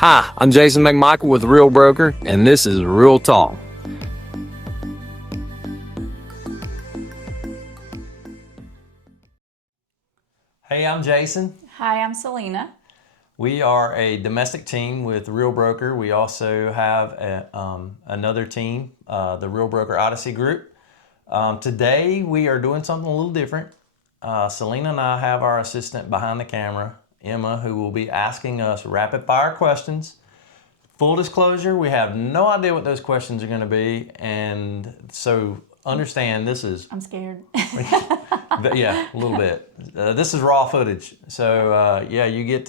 Hi, I'm Jason McMichael with Real Broker, and this is Real Talk. Hey, I'm Jason. Hi, I'm Selena. We are a domestic team with Real Broker. We also have another team, the Real Broker Odyssey Group. Today we are doing something a little different. Selena and I have our assistant behind the camera, Emma, who will be asking us rapid fire questions. Full disclosure, we have no idea what those questions are going to be, and so understand this is I'm scared. yeah, a little bit. This is raw footage, so yeah, you get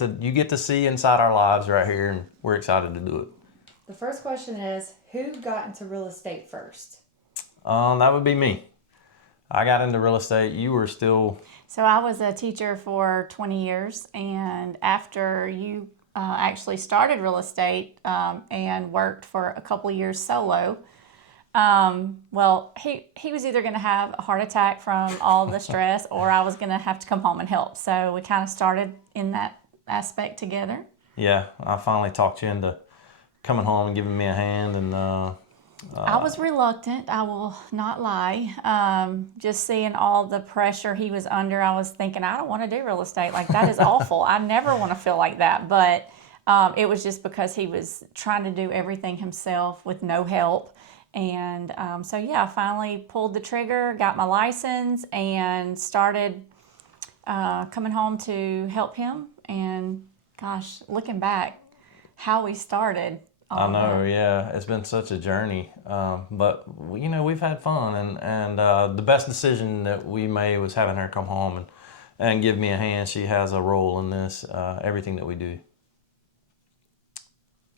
to see inside our lives right here, and we're excited to do it. The first question is, who got into real estate first? That would be me. I got into real estate. You were still. So I was a teacher for 20 years, and after you actually started real estate and worked for a couple of years solo, well, he was either going to have a heart attack from all the stress, or I was going to have to come home and help. So we kind of started in that aspect together. Yeah, I finally talked you into coming home and giving me a hand, and I was reluctant, I will not lie. Just seeing all the pressure he was under, I was thinking, I don't want to do real estate. Like, that is awful. I never want to feel like that. But it was just because he was trying to do everything himself with no help. And so, yeah, I finally pulled the trigger, got my license, and started coming home to help him. And gosh, looking back, how we started. I know, yeah, it's been such a journey, but we've had fun, and the best decision that we made was having her come home and give me a hand. She has a role in this, everything that we do.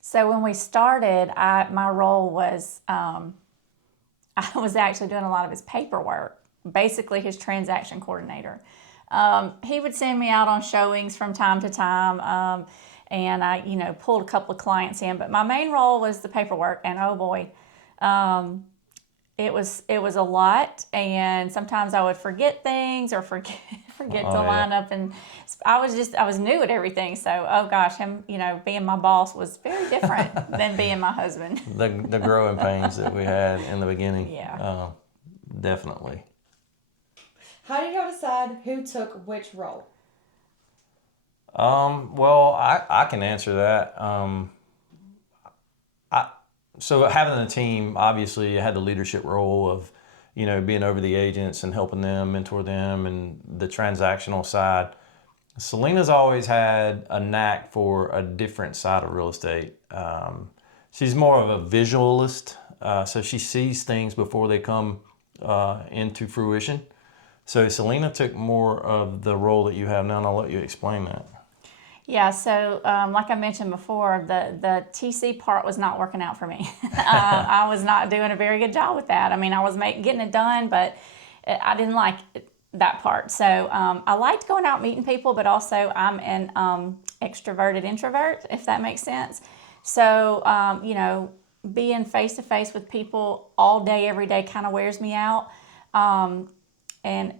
So when we started, my role was I was actually doing a lot of his paperwork, basically his transaction coordinator. He would send me out on showings from time to time. And I, pulled a couple of clients in, but my main role was the paperwork. And oh boy, it was a lot. And sometimes I would forget things or forget to line up. And I was new at everything. So oh gosh, him, being my boss was very different than being my husband. The growing pains that we had in the beginning, Yeah, definitely. How did y'all decide who took which role? Well, I can answer that. So having a team, obviously, I had the leadership role of, being over the agents and helping them, mentor them, and the transactional side. Selena's always had a knack for a different side of real estate. She's more of a visualist, so she sees things before they come into fruition. So Selena took more of the role that you have now, and I'll let you explain that. Yeah, so like I mentioned before, the TC part was not working out for me. I was not doing a very good job with that. I mean, I was getting it done, but I didn't like that part. So I liked going out meeting people, but also I'm an extroverted introvert, if that makes sense. So, being face-to-face with people all day, every day kind of wears me out and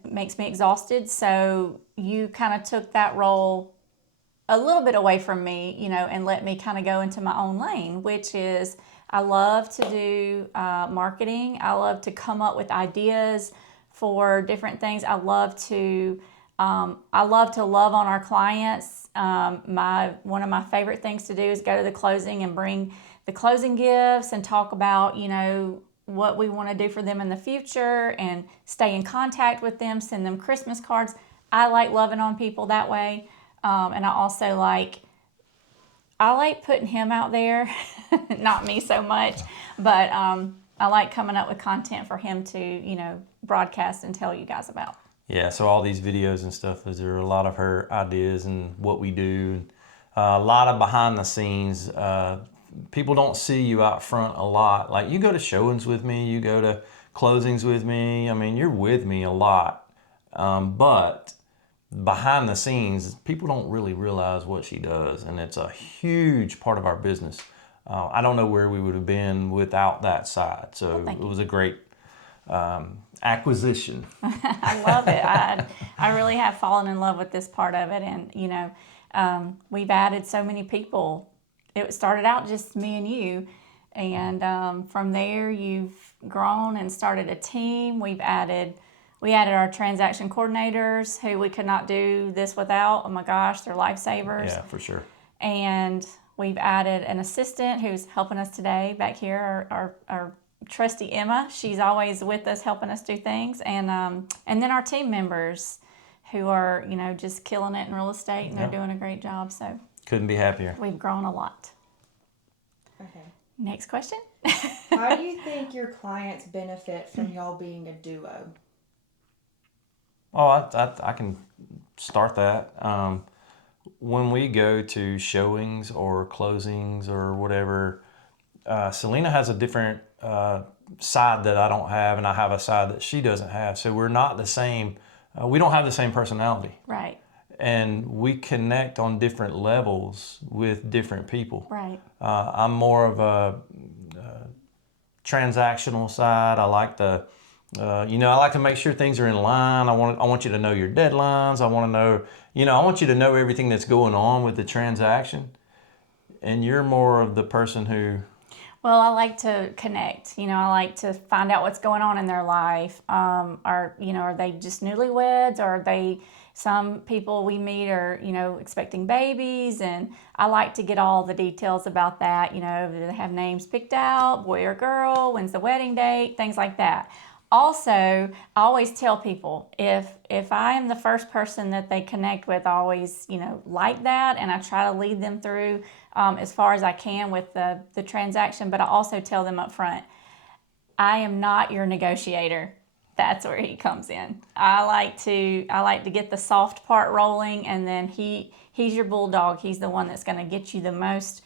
makes me exhausted. So you kind of took that role a little bit away from me, and let me kind of go into my own lane, which is I love to do marketing. I love to come up with ideas for different things. I love to love on our clients. One of my favorite things to do is go to the closing and bring the closing gifts and talk about, what we want to do for them in the future and stay in contact with them, send them Christmas cards. I like loving on people that way. And I also like putting him out there, not me so much, but I like coming up with content for him to, broadcast and tell you guys about. Yeah, so all these videos and stuff, those are a lot of her ideas and what we do. A lot of behind the scenes. People don't see you out front a lot. Like, you go to showings with me, you go to closings with me. I mean, you're with me a lot. But behind the scenes, people don't really realize what she does, and it's a huge part of our business. I don't know where we would have been without that side. So it was a great acquisition. I love it. I really have fallen in love with this part of it, and we've added so many people it started out just me and you. And from there, you've grown and started a team. We added our transaction coordinators, who we could not do this without. Oh my gosh, they're lifesavers. Yeah, for sure. And we've added an assistant who's helping us today back here, our trusty Emma. She's always with us, helping us do things. And then our team members, who are, just killing it in real estate, and they're doing a great job. So Couldn't be happier. we've grown a lot. Okay. Next question. How do you think your clients benefit from y'all being a duo? Oh, I can start that. When we go to showings or closings or whatever, Selena has a different side that I don't have, and I have a side that she doesn't have. So we're not the same. We don't have the same personality. Right. And we connect on different levels with different people. Right. I'm more of a transactional side. I like I like to make sure things are in line. I want you to know your deadlines. I want to know, I want you to know everything that's going on with the transaction. And you're more of the person who... Well, I like to connect. I like to find out what's going on in their life. Are they just newlyweds, or are they... Some people we meet are, expecting babies, and I like to get all the details about that. Do they have names picked out, boy or girl, when's the wedding date, things like that. Also, I always tell people, if I am the first person that they connect with, I always, like that, and I try to lead them through as far as I can with the transaction, but I also tell them up front, I am not your negotiator. That's where he comes in. I like to get the soft part rolling, and then he's your bulldog. He's the one that's going to get you the most,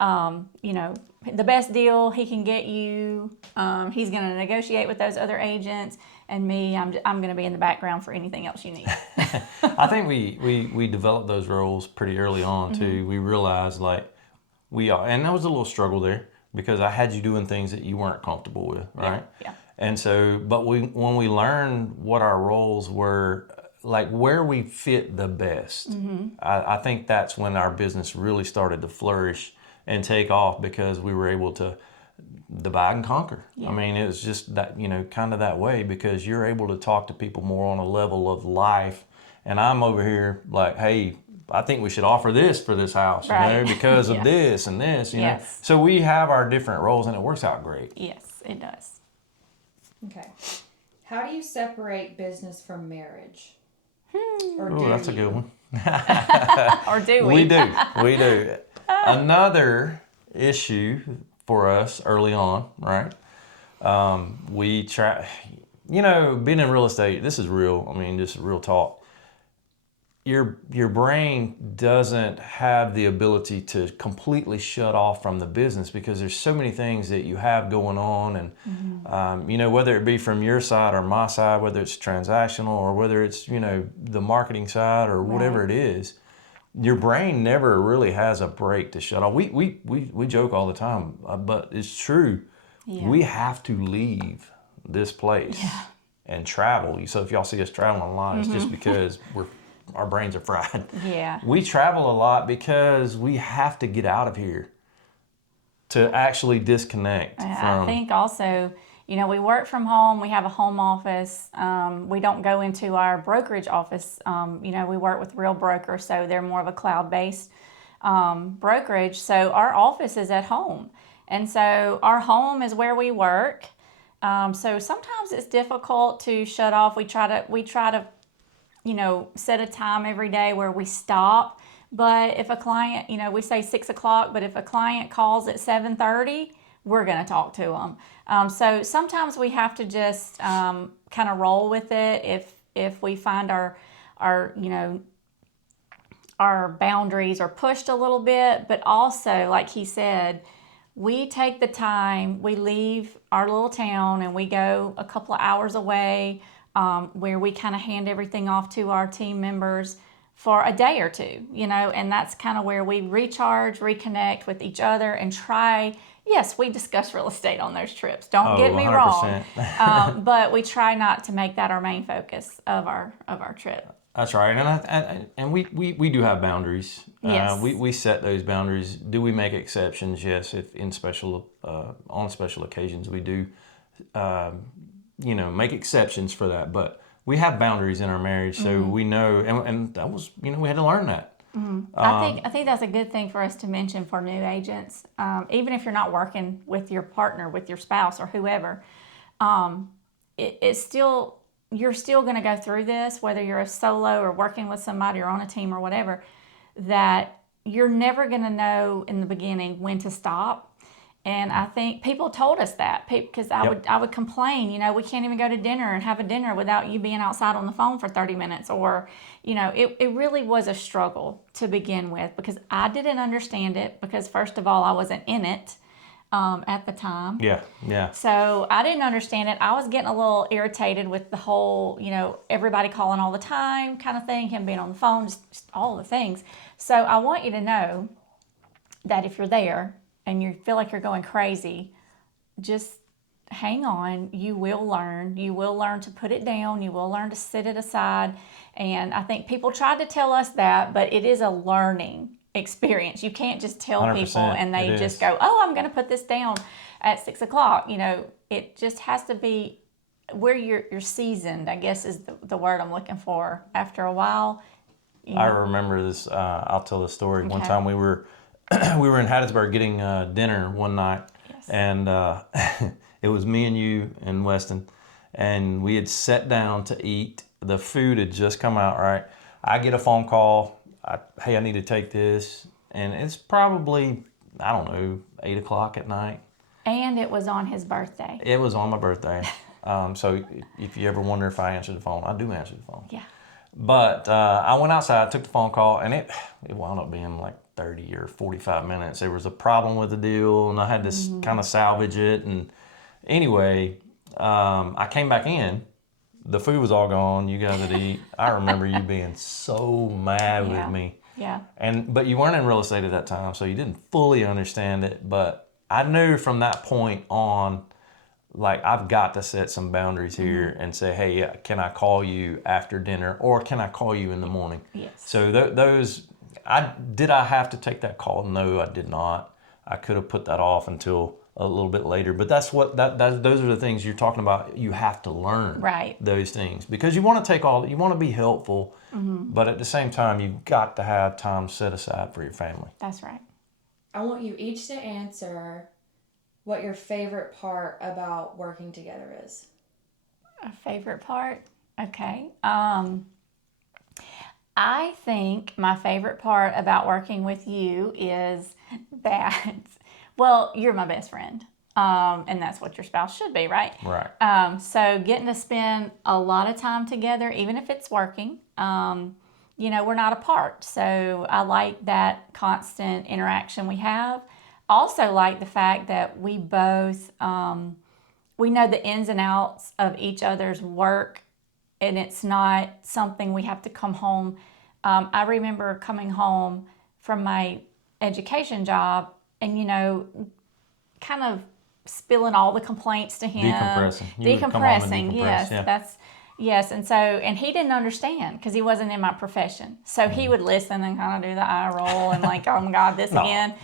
the best deal he can get you. He's going to negotiate with those other agents, and me, I'm going to be in the background for anything else you need. I think we developed those roles pretty early on too. We realized we are, and there was a little struggle there because I had you doing things that you weren't comfortable with, right? Yeah. And so, but when we learned what our roles were, where we fit the best, I think that's when our business really started to flourish and take off, because we were able to divide and conquer. Yeah. I mean, it was just that, kind of that way, because you're able to talk to people more on a level of life. And I'm over here hey, I think we should offer this for this house, Right. because of Yeah. this and this, Yes. So we have our different roles, and it works out great. Yes, it does. Okay. How do you separate business from marriage? Or Oh, do that's a you? good one. Or do we? We do. Another issue for us early on, right? We try, being in real estate, this is real. I mean, just real talk. Your brain doesn't have the ability to completely shut off from the business, because there's so many things that you have going on, and whether it be from your side or my side, whether it's transactional or whether it's the marketing side or whatever it is, your brain never really has a break to shut off. We joke all the time, but it's true. Yeah. We have to leave this place and travel. So if y'all see us traveling a lot, it's just because our brains are fried. Yeah. We travel a lot because we have to get out of here to actually disconnect from... I think also, we work from home. We have a home office. We don't go into our brokerage office. We work with Real Broker, so they're more of a cloud-based brokerage. So our office is at home. And so our home is where we work. So sometimes it's difficult to shut off. We try to set a time every day where we stop. But if a client, we say 6 o'clock, but if a client calls at 7:30, we're going to talk to them. So sometimes we have to just kind of roll with it if we find our boundaries are pushed a little bit. But also, like he said, we take the time, we leave our little town and we go a couple of hours away, where we kind of hand everything off to our team members for a day or two, and that's kind of where we recharge, reconnect with each other, and try. Yes, we discuss real estate on those trips. Don't get me wrong, but we try not to make that our main focus of our trip. That's right, and we do have boundaries. Yes. We set those boundaries. Do we make exceptions? Yes, if in on special occasions we do, make exceptions for that. But we have boundaries in our marriage, so we know, and that was we had to learn that. I think that's a good thing for us to mention for new agents. Even if you're not working with your partner, with your spouse or whoever, it's still, you're still going to go through this, whether you're a solo or working with somebody or on a team or whatever, that you're never going to know in the beginning when to stop. And I think people told us that because I would complain, we can't even go to dinner and have a dinner without you being outside on the phone for 30 minutes. Or, it really was a struggle to begin with because I didn't understand it because, first of all, I wasn't in it at the time. Yeah. So I didn't understand it. I was getting a little irritated with the whole, everybody calling all the time kind of thing, him being on the phone, just all the things. So I want you to know that if you're there, and you feel like you're going crazy, just hang on. You will learn. You will learn to put it down. You will learn to sit it aside. And I think people tried to tell us that, but it is a learning experience. You can't just tell people and they just go, oh, I'm going to put this down at 6 o'clock. It just has to be where you're seasoned, I guess is the word I'm looking for. After a while. I remember this. I'll tell the story. Okay. One time we were in Hattiesburg getting dinner one night, Yes. and it was me and you and Weston, and we had sat down to eat. The food had just come out, right? I get a phone call. Hey, I need to take this, and it's probably, I don't know, 8 o'clock at night. And it was on his birthday. It was on my birthday. So if you ever wonder if I answer the phone, I do answer the phone. Yeah. But I went outside, took the phone call, and it wound up being like 30 or 45 minutes. There was a problem with the deal, and I had to kind of salvage it. And anyway, I came back in. The food was all gone. You guys had eat. I remember you being so mad with me. Yeah. But you weren't in real estate at that time, so you didn't fully understand it. But I knew from that point on, like, I've got to set some boundaries here and say, hey, yeah, can I call you after dinner, or can I call you in the morning? Yes. So those, did I have to take that call? No, I did not. I could have put that off until a little bit later. But that's what those are the things you're talking about. You have to learn those things because you want to you want to be helpful, but at the same time, you've got to have time set aside for your family. That's right. I want you each to answer what your favorite part about working together is. A favorite part? Okay. I think my favorite part about working with you is that, well, you're my best friend. And that's what your spouse should be, right? Right. So getting to spend a lot of time together, even if it's working, we're not apart. So I like that constant interaction we have. Also like the fact that we both, we know the ins and outs of each other's work, and it's not something we have to come home. I remember coming home from my education job and, kind of spilling all the complaints to him. Decompressing. You would come home and decompress, yes. yeah. Yes, and he didn't understand because he wasn't in my profession. So he would listen and kind of do the eye roll and like, oh my God, this again.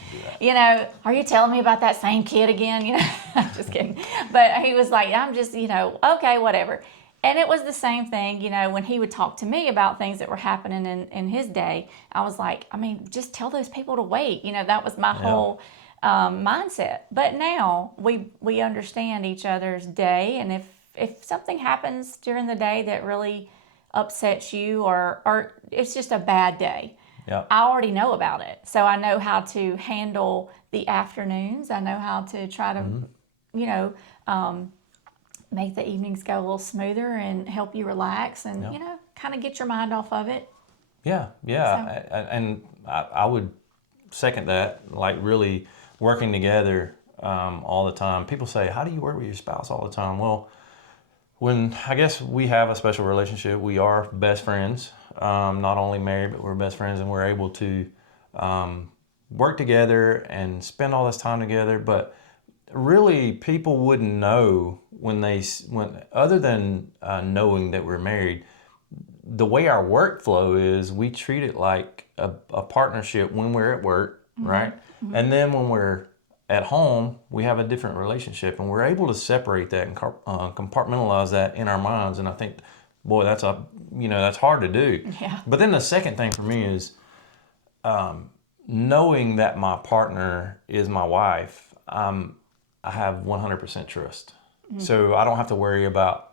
Are you telling me about that same kid again? I'm just kidding. But he was like, I'm just, okay, whatever. And it was the same thing, when he would talk to me about things that were happening in his day. I was like, just tell those people to wait. That was my whole mindset. But now we understand each other's day, and if something happens during the day that really upsets you or it's just a bad day, I already know about it. So I know how to handle the afternoons. I know how to try to, make the evenings go a little smoother and help you relax and, kind of get your mind off of it. Yeah. And I would second that, like really working together all the time. People say, how do you work with your spouse all the time? Well, I guess we have a special relationship. We are best friends, not only married, but we're best friends, and we're able to work together and spend all this time together. But really, people wouldn't know when other than knowing that we're married, the way our workflow is, we treat it like a partnership when we're at work, right? And then when we're at home, we have a different relationship, and we're able to separate that and compartmentalize that in our minds. And I think, boy, that's hard to do. Yeah. But then the second thing for me is knowing that my partner is my wife. I have 100% trust, so I don't have to worry about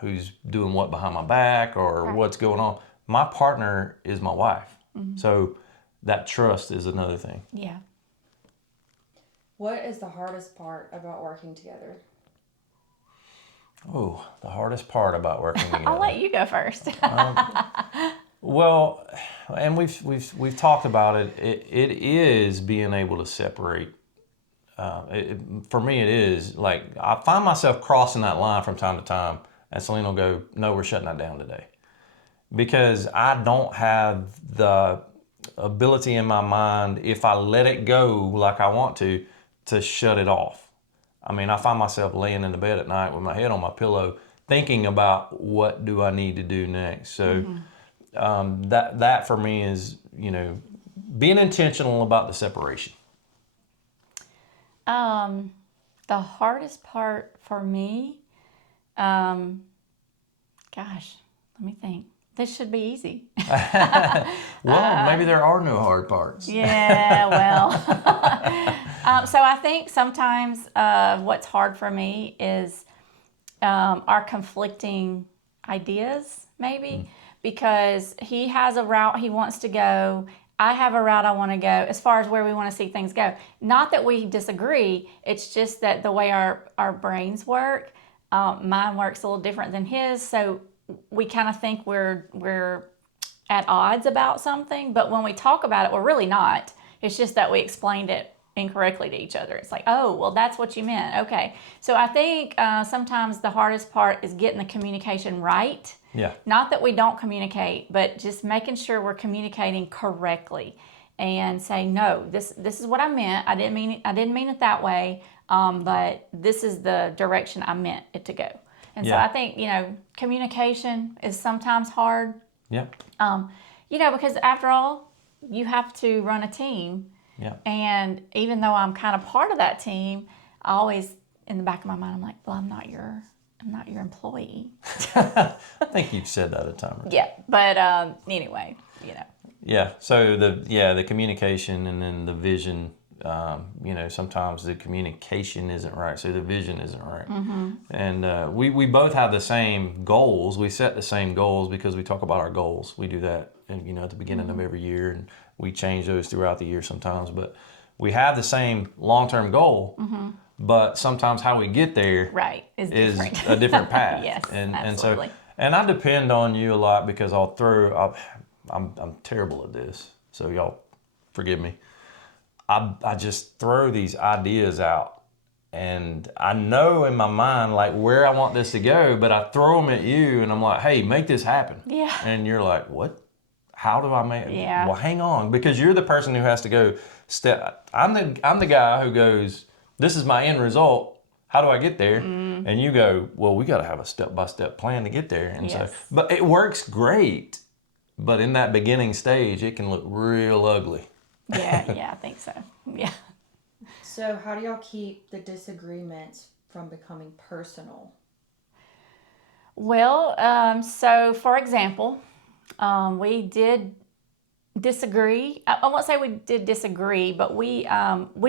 who's doing what behind my back or what's going on. My partner is my wife, so that trust is another thing. Yeah. What is the hardest part about working together? Oh, the hardest part about working together. I'll let you go first. Well, and we've talked about it. It is being able to separate. For me, it is like I find myself crossing that line from time to time, and Selena will go, "No, we're shutting that down today," because I don't have the ability in my mind, if I let it go like I want to shut it off. I mean, I find myself laying in the bed at night with my head on my pillow, thinking about what do I need to do next. So that for me is, being intentional about the separation. The hardest part for me, gosh, let me think. This should be easy. Well, maybe there are no hard parts. Yeah, well. So I think sometimes what's hard for me is our conflicting ideas, maybe, because he has a route he wants to go. I have a route I want to go as far as where we want to see things go. Not that we disagree, it's just that the way our brains work, mine works a little different than his, so we kind of think we're at odds about something, but when we talk about it, we're really not. It's just that we explained it incorrectly to each other. It's like, oh, well, that's what you meant. Okay. So I think sometimes the hardest part is getting the communication right. Yeah. Not that we don't communicate, but just making sure we're communicating correctly and saying, no, this is what I meant. I didn't mean it that way, but this is the direction I meant it to go. And so I think, communication is sometimes hard. Yeah. Because after all, you have to run a team. Yeah. And even though I'm kind of part of that team, I always, in the back of my mind, I'm like, well, I'm not your employee. I think you've said that a time or two. Yeah. But anyway, Yeah. So the communication and then the vision. Sometimes the communication isn't right, so the vision isn't right. And we both have the same goals. We set the same goals because we talk about our goals. We do that, and at the beginning of every year, and we change those throughout the year sometimes. But we have the same long-term goal, but sometimes how we get there is a different path. Yes, absolutely. And I depend on you a lot because I'm terrible at this, so y'all forgive me. I just throw these ideas out, and I know in my mind like where I want this to go, but I throw them at you, and I'm like, "Hey, make this happen." Yeah. And you're like, "What? How do I make it?" Yeah. Well, hang on, because you're the person who has to go step. I'm the guy who goes, "This is my end result. How do I get there?" And you go, "Well, we got to have a step-by-step plan to get there." And Yes. but it works great, but in that beginning stage, it can look real ugly. Yeah, I think so. Yeah. So how do y'all keep the disagreements from becoming personal? Well, so for example, we did disagree. I won't say we did disagree, but we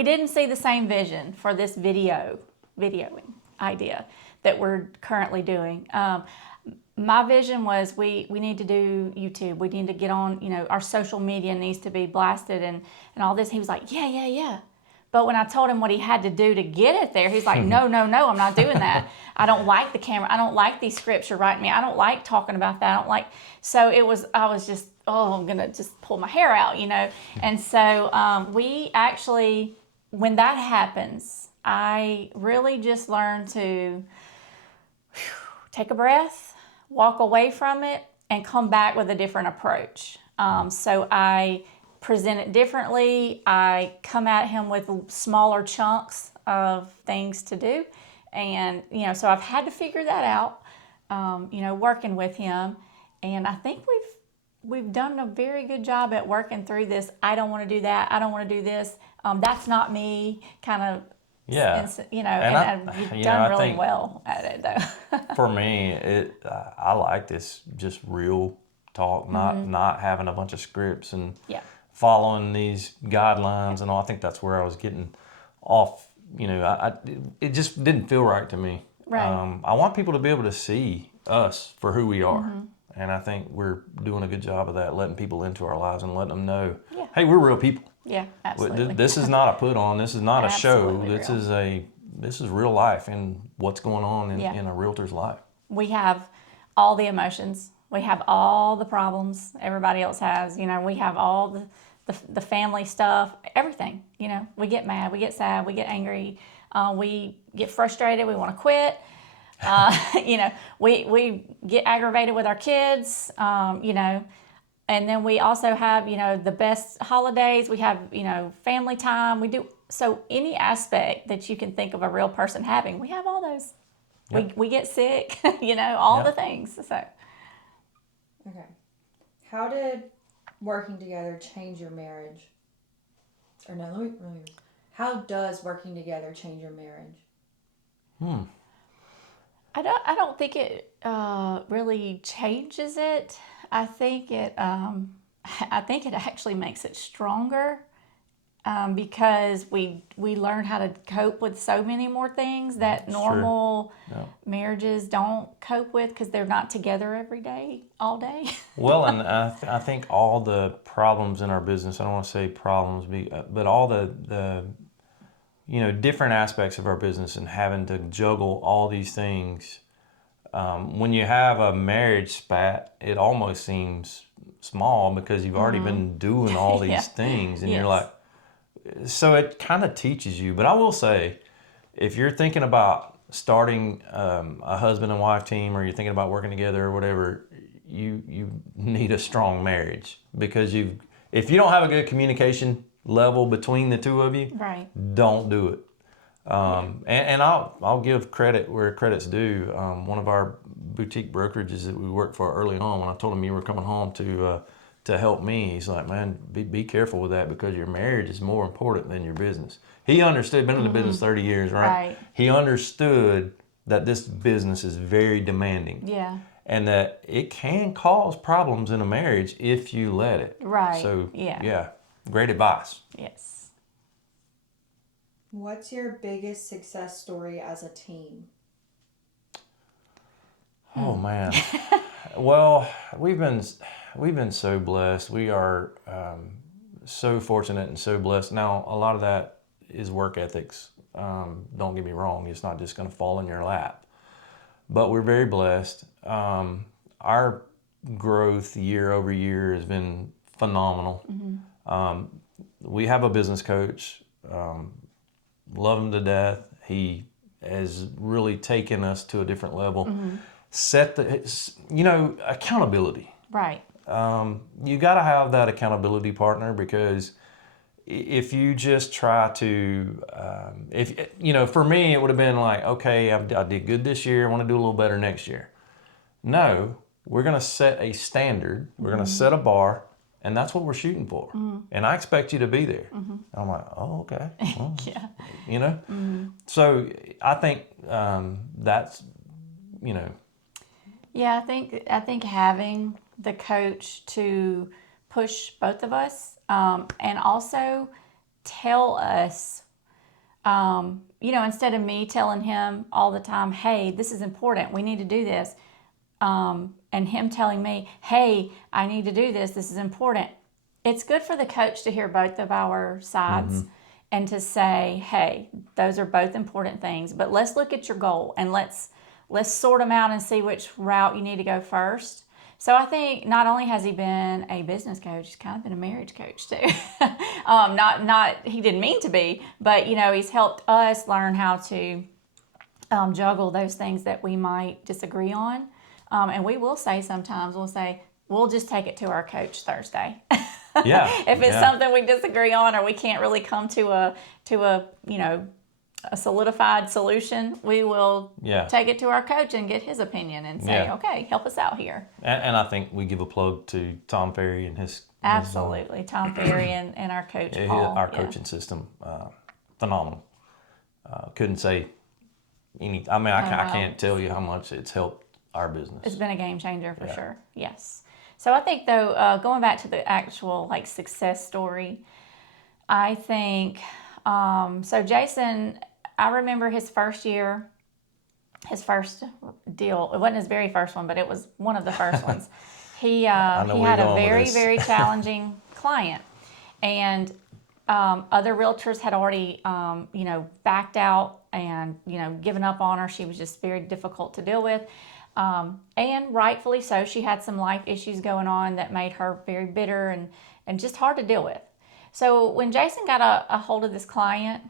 didn't see the same vision for this videoing idea that we're currently doing. My vision was we need to do YouTube. We need to get on, our social media needs to be blasted and all this. He was like, yeah. But when I told him what he had to do to get it there, he's like, no, I'm not doing that. I don't like the camera. I don't like these scripts you're writing me. I don't like talking about that. So I was just, I'm going to just pull my hair out, And so we actually, when that happens, I really just learned to take a breath, walk away from it, and come back with a different approach. So I present it differently. I come at him with smaller chunks of things to do. And, so I've had to figure that out, working with him. And I think we've done a very good job at working through this. I don't want to do that. I don't want to do this. That's not me. Kind of. Yeah. You know, And and you've you done know, I really think well at it, though. for me, I like this just real talk, not having a bunch of scripts and Yeah. following these guidelines and all. I think that's where I was getting off. You know, it just didn't feel right to me. Right. I want people to be able to see us for who we are. And I think we're doing a good job of that, letting people into our lives and letting them know, Yeah. hey, we're real people. Yeah, absolutely. This is not a put on. This is not a show. Absolutely This is real life and what's going on in, Yeah. in a realtor's life. We have all the emotions. We have all the problems everybody else has. You know, we have all the family stuff, everything. You know, we get mad, we get sad, we get angry, we get frustrated, we want to quit. You know, we get aggravated with our kids, you know, and then we also have, you know, the best holidays. We have, you know, family time. We do, so any aspect that you can think of a real person having, we have all those. Yep. We get sick, you know, all Yep. the things. So, Okay. How did working together change your marriage? Or no, let me. How does working together change your marriage? I don't think it really changes it. I think it actually makes it stronger, because we learn how to cope with so many more things that normal Yeah. marriages don't cope with because they're not together every day, all day. Well, and I think all the problems in our business, I don't want to say problems, but all the you know, different aspects of our business and having to juggle all these things. When you have a marriage spat, it almost seems small because you've already been doing all these Yeah. things and Yes. you're like, so it kind of teaches you. But I will say, if you're thinking about starting a husband and wife team, or you're thinking about working together or whatever, you need a strong marriage, because if you don't have a good communication level between the two of you, Right. don't do it. And I'll give credit where credit's due. One of our boutique brokerages that we worked for early on, when I told him you were coming home to help me, he's like, man, be careful with that, because your marriage is more important than your business. He understood, been in the business 30 years, right? Right. He understood that this business is very demanding. Yeah. And that it can cause problems in a marriage if you let it. Right. So, Yeah. great advice. Yes. What's your biggest success story as a team? Oh man. Well, we've been so blessed. We are so fortunate and so blessed. Now, a lot of that is work ethics. Don't get me wrong. It's not just going to fall in your lap. But we're very blessed. Our growth year over year has been phenomenal. We have a business coach. Love him to death. He has really taken us to a different level. Set accountability. Right. You got to have that accountability partner, because if you just try to, for me, it would have been like, okay, I did good this year. I want to do a little better next year. No, we're going to set a standard. We're going to set a bar, and that's what we're shooting for. And I expect you to be there. I'm like, oh, okay. Well, Yeah. you know? So I think that's, Yeah, I think having the coach to push both of us, and also tell us, instead of me telling him all the time, hey, this is important, we need to do this, and him telling me, hey, I need to do this, this is important. It's good for the coach to hear both of our sides and to say, hey, those are both important things, but let's look at your goal and let's sort them out and see which route you need to go first. So I think not only has he been a business coach, he's kind of been a marriage coach too. Not he didn't mean to be, but he's helped us learn how to juggle those things that we might disagree on. And we will say sometimes, we'll just take it to our coach Thursday. Yeah. If it's something we disagree on, or we can't really come to a a solidified solution, we will Yeah. take it to our coach and get his opinion and say, Yeah. okay, help us out here. And I think we give a plug to Tom Ferry and his Absolutely. Tom Ferry and our coach, Yeah, Paul. our Yeah. coaching system, phenomenal. Couldn't say any. I mean, I can't tell you how much it's helped our business. It's been a game changer for sure. Yes. So I think though, going back to the actual like success story, I think so. Jason, I remember his first year, his first deal. It wasn't his very first one, but it was one of the first ones. He know he where had you're a going with very this. very challenging client, and other realtors had already backed out and given up on her. She was just very difficult to deal with, and rightfully so. She had some life issues going on that made her very bitter and just hard to deal with. So when Jason got a hold of this client,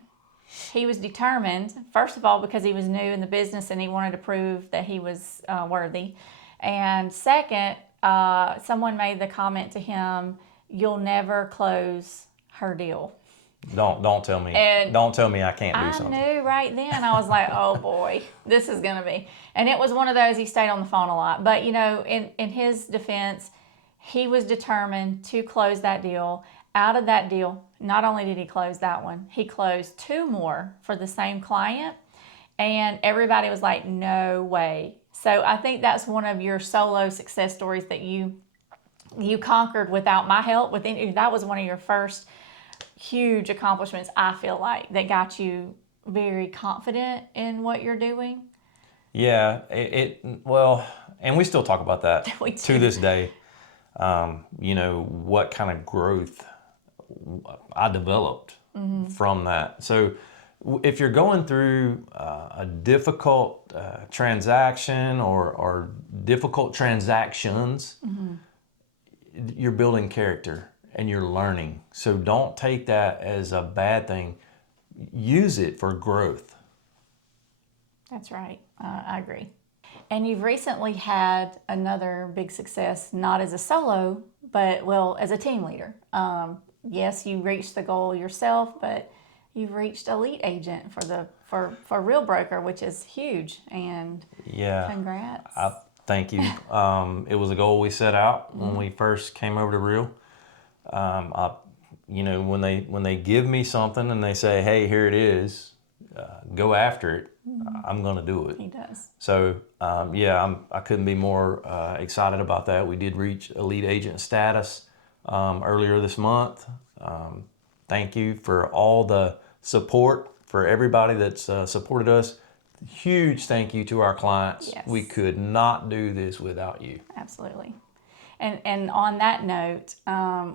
he was determined, first of all, because he was new in the business and he wanted to prove that he was worthy. And second, someone made the comment to him, "You'll never close her deal." Don't tell me. And Don't tell me I can't do I something. knew right then. I was like, oh boy, this is going to be. And it was one of those, he stayed on the phone a lot. But, in his defense, he was determined to close that deal. Out of that deal, not only did he close that one, he closed 2 more for the same client. And everybody was like, no way. So I think that's one of your solo success stories that you conquered without my help. That was one of your first huge accomplishments, I feel like, that got you very confident in what you're doing. Yeah, well, and we still talk about that We to do. this day. What kind of growth I developed from that. So if you're going through a difficult transaction or difficult transactions, you're building character and you're learning. So don't take that as a bad thing. Use it for growth. That's right. I agree. And you've recently had another big success, not as a solo, but as a team leader. Yes, you reached the goal yourself, but you've reached a lead agent for Real Broker, which is huge. And Yeah. congrats. Thank you. It was a goal we set out when we first came over to Real. When they give me something and they say, "Hey, here it is, go after it," I'm going to do it. He does. So I couldn't be more excited about that. We did reach elite agent status earlier this month. Thank you for all the support, for everybody that's supported us. Huge thank you to our clients. Yes. We could not do this without you. Absolutely. And on that note,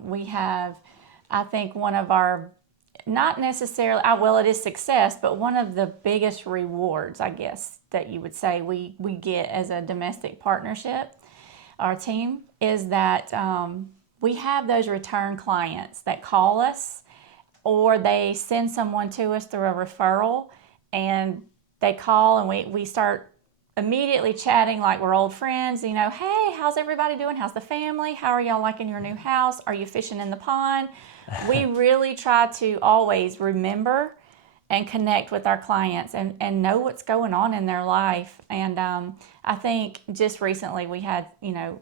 we have, I think, one of our, not necessarily, well, it is success, but one of the biggest rewards, I guess, that you would say we get as a domestic partnership, our team, is that we have those return clients that call us or they send someone to us through a referral, and they call and we start immediately chatting like we're old friends, hey, how's everybody doing? How's the family? How are y'all liking your new house? Are you fishing in the pond? We really try to always remember and connect with our clients and know what's going on in their life. And I think just recently we had,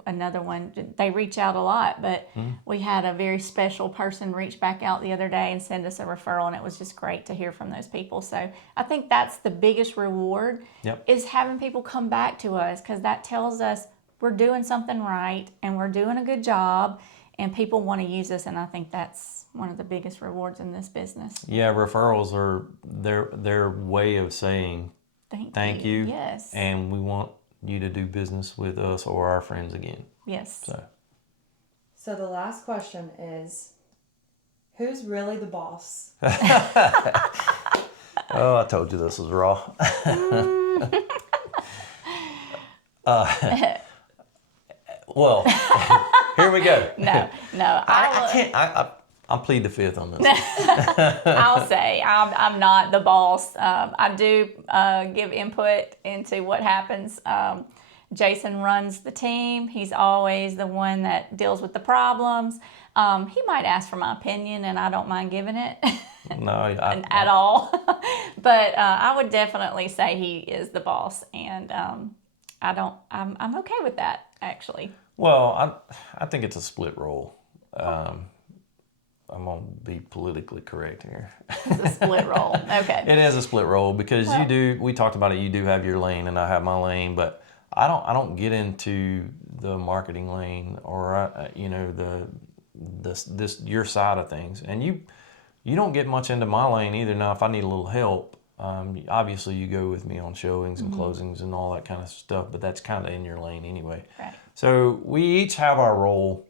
another one. They reach out a lot, but we had a very special person reach back out the other day and send us a referral, and it was just great to hear from those people. So I think that's the biggest reward, is having people come back to us, because that tells us we're doing something right and we're doing a good job and people want to use us. And I think that's one of the biggest rewards in this business. Yeah, referrals are their way of saying thank you. Yes. And we want you to do business with us or our friends again. Yes. So the last question is, who's really the boss? Oh, I told you this was raw. Well, here we go. No. I can't. I'm plead the fifth on this. I'll say I'm not the boss. I do give input into what happens. Jason runs the team. He's always the one that deals with the problems. He might ask for my opinion, and I don't mind giving it. No, at all. But I would definitely say he is the boss, and I'm okay with that, actually. Well, I think it's a split role. I'm gonna be politically correct here. It's a split role. Okay. It is a split role because you do. We talked about it. You do have your lane, and I have my lane, but I don't get into the marketing lane or your side of things, and you don't get much into my lane either. Now, if I need a little help, obviously you go with me on showings and closings and all that kind of stuff, but that's kind of in your lane anyway. Right. So we each have our role.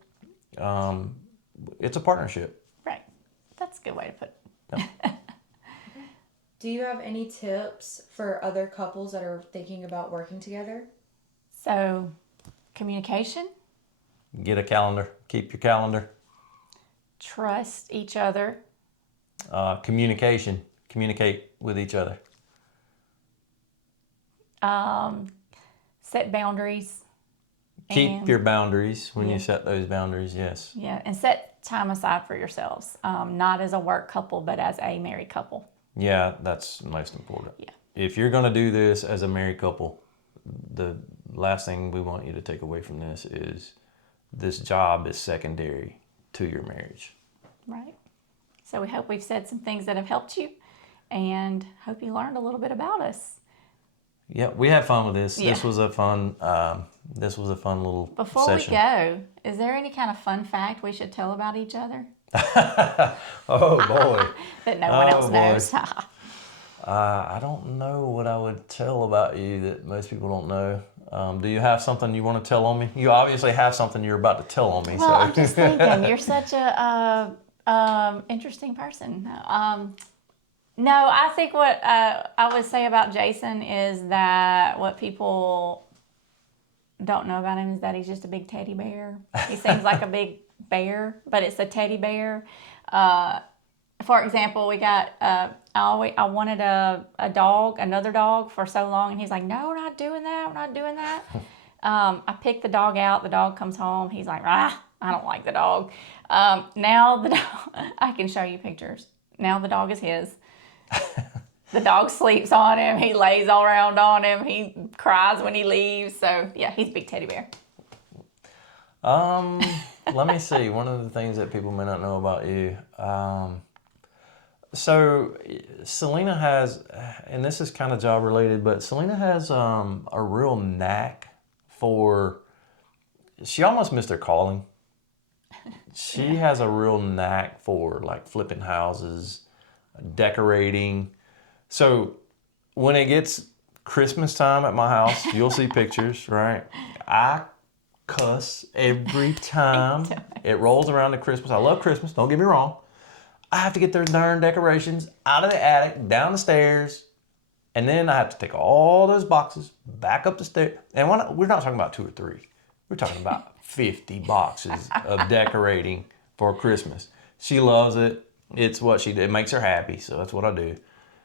It's a partnership. Right. That's a good way to put it. Do you have any tips for other couples that are thinking about working together? So, communication, Get a calendar. Keep your calendar. trust each other, Communication. Communicate with each other. set boundaries. Keep and- your boundaries when you set those boundaries. Yes. Yeah, and set time aside for yourselves, not as a work couple, but as a married couple. Yeah, that's most important. Yeah. If you're going to do this as a married couple, the last thing we want you to take away from this is this job is secondary to your marriage. Right. So we hope we've said some things that have helped you, and hope you learned a little bit about us. Yeah, we had fun with this. Yeah. This was a fun. This was a fun little Before session. we go, is there any kind of fun fact we should tell about each other Oh boy. that no one Oh, else boy. knows? I don't know what I would tell about you that most people don't know. Do you have something you want to tell on me? You obviously have something you're about to tell on me. Well, so. I'm just thinking, you're such a interesting person. No, I think what I would say about Jason is that what people don't know about him is that he's just a big teddy bear. He seems like a big bear, but it's a teddy bear. For example, we got I wanted a dog, another dog, for so long, and he's like, "No, we're not doing that. We're not doing that." I picked the dog out. The dog comes home. He's like, I don't like the dog. Now the dog, I can show you pictures. Now the dog is his. The dog sleeps on him. He lays all around on him. He cries when he leaves. So yeah, he's a big teddy bear. Let me see. One of the things that people may not know about you. So Selena has, and this is kind of job related, but Selena has a real knack for, she almost missed her calling. She has a real knack for like flipping houses, decorating. So when it gets Christmas time at my house, you'll see pictures, right? I cuss every time it rolls around to Christmas. I love Christmas, don't get me wrong. I have to get those darn decorations out of the attic, down the stairs, and then I have to take all those boxes back up the stairs. And we're not talking about 2 or 3. We're talking about 50 boxes of decorating for Christmas. She loves it. It's what she did. It makes her happy, so that's what I do.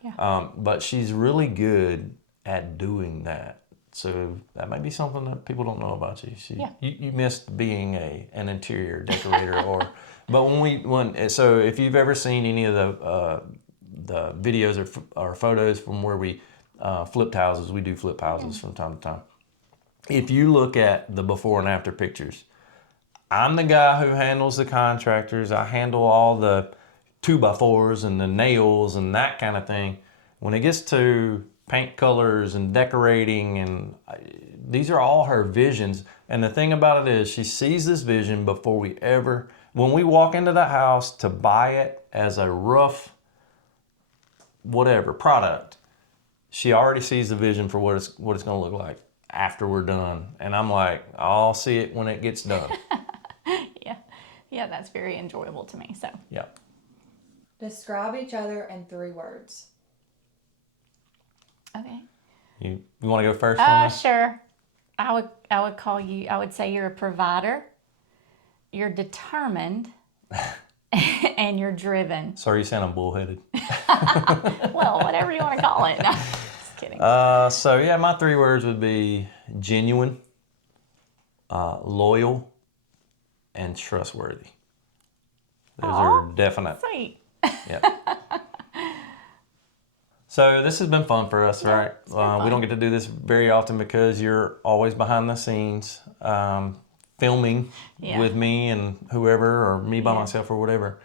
Yeah. But she's really good at doing that. So that might be something that people don't know about you. You missed being an interior decorator, so if you've ever seen any of the videos or photos from where we flipped houses, we do flip houses from time to time. If you look at the before and after pictures, I'm the guy who handles the contractors. I handle all the 2x4s and the nails and that kind of thing. When it gets to paint colors and decorating, and these are all her visions. And the thing about it is she sees this vision before when we walk into the house to buy it as a rough, whatever product, she already sees the vision for what it's going to look like after we're done. And I'm like, I'll see it when it gets done. Yeah, that's very enjoyable to me. So Yeah. Describe each other in 3 words. okay. You want to go first on this? Sure. I would say you're a provider, you're determined, and you're driven. Sorry, you sound I'm bullheaded. Well, whatever you want to call it. No, just kidding. So yeah, my 3 words would be genuine, loyal, and trustworthy. Those are definite. Sweet. Yeah. So this has been fun for us, right? it's been fun. We don't get to do this very often because you're always behind the scenes, filming Yeah. with me and whoever, or me by myself or whatever.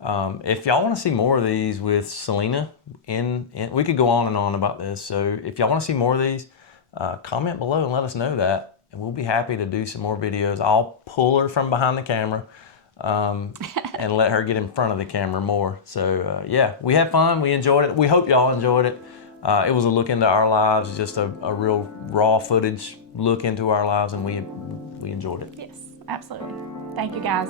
If y'all want to see more of these with Selena, we could go on and on about this. So if y'all want to see more of these, comment below and let us know that, and we'll be happy to do some more videos. I'll pull her from behind the camera and let her get in front of the camera more. So yeah, we had fun. We enjoyed it. We hope y'all enjoyed it. It was a look into our lives, just a real raw footage look into our lives, and we enjoyed it. Yes, absolutely. Thank you, guys.